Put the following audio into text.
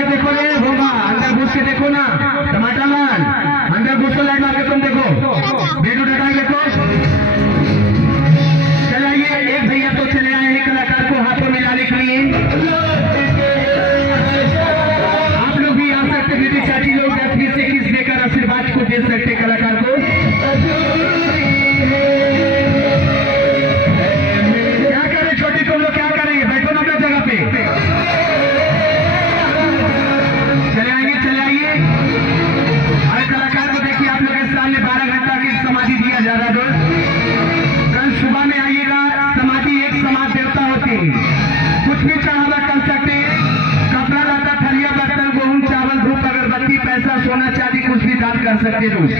के देखो रे होगा, अंदर घुस के देखो ना टमाटर लाल, अंदर घुस के लाइट मार के तुम देखो, वीडियो डाटा देखो। चलाइए, एक भैया तो चले आए हैं कलाकार को हाथों में लाने के लिए। आप लोग भी आ सकते, दीदी चाची लोग 10 से 21 देकर आशीर्वाद को दे सकते कलाकार को। क्या करें छोटी तुम लोग, क्या करेंगे, बैठो ना अपने जगह पे। चले आइए और कलाकार को देखिए, आप लोग के सामने 12 घंटा की समाधि दिया जा रहा है दोस्त। कल सुबह में आइएगा, समाधि एक समाज देवता होती है, कुछ भी चाहना कर सकते हैं, कपड़ा लता थलिया बर्तन गेहूं चावल धूप अगरबत्ती पैसा सोना चांदी कुछ भी दान कर सकते हैं दोस्त।